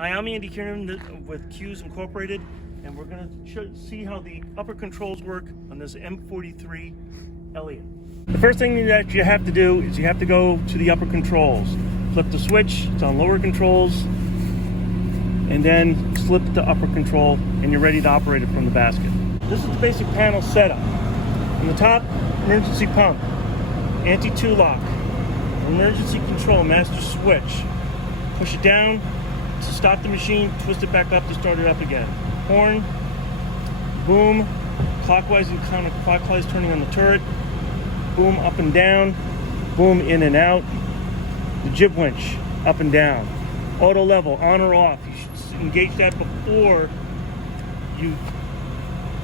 Hi, I'm Andy Kieran with Q's Incorporated, and we're going to see how the upper controls work on this M43 Elliott. The first thing that you have to do is you have to go to the upper controls. Flip the switch, it's on lower controls, and then slip to upper control, and you're ready to operate it from the basket. This is the basic panel setup. On the top, emergency pump, anti-2 lock, emergency control, master switch. Push it down to stop the machine, twist it back up to start it up again. Horn, boom, clockwise and counterclockwise turning on the turret, boom up and down, boom in and out. The jib winch, up and down. Auto level, on or off. You should engage that before you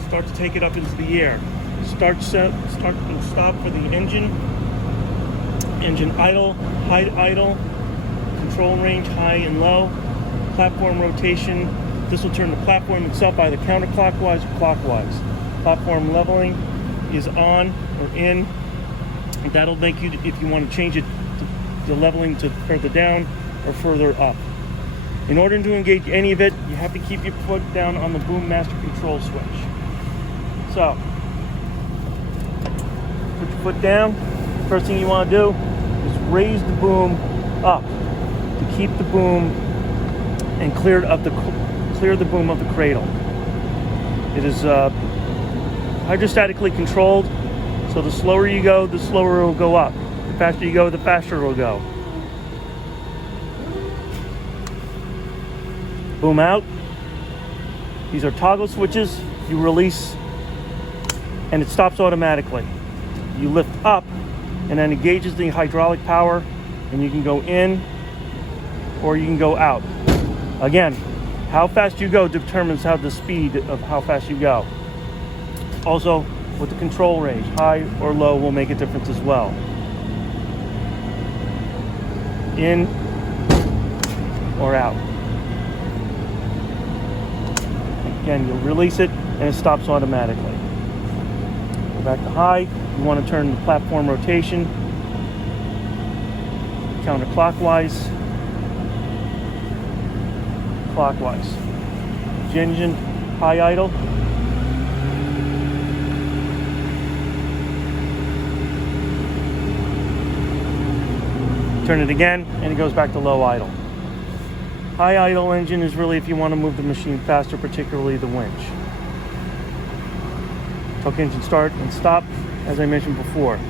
start to take it up into the air. Start and stop for the engine idle, high idle, control range high and low, platform rotation. This will turn the platform itself either counterclockwise or clockwise. Platform leveling is on or in. That'll make you, if you want to change it, the leveling to further down or further up. In order to engage any of it, you have to keep your foot down on the boom master control switch. So, put your foot down. First thing you want to do is raise the boom up to keep the boom and clear the boom of the cradle. It is hydrostatically controlled, so the slower you go, the slower it will go up. The faster you go, the faster it will go. Boom out. These are toggle switches. You release and it stops automatically. You lift up and then engages the hydraulic power, and you can go in or you can go out. Again, how fast you go determines how the speed of how fast you go. Also, with the control range, high or low will make a difference as well. In or out. Again, you'll release it and it stops automatically. Go back to high. You want to turn the platform rotation counterclockwise, clockwise. Engine high idle. Turn it again and it goes back to low idle. High idle engine is really if you want to move the machine faster, particularly the winch. Truck engine start and stop, as I mentioned before.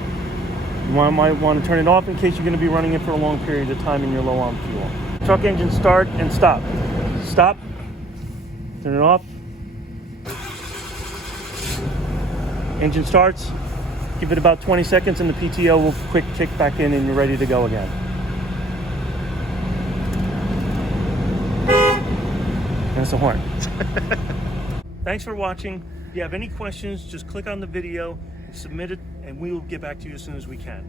You might want to turn it off in case you're going to be running it for a long period of time and you're low on fuel. Truck engine start and stop. Stop. Turn it off. Engine starts. Give it about 20 seconds and the PTO will quick kick back in and you're ready to go again. That's a horn. Thanks for watching. If you have any questions, just click on the video, submit it, and we will get back to you as soon as we can.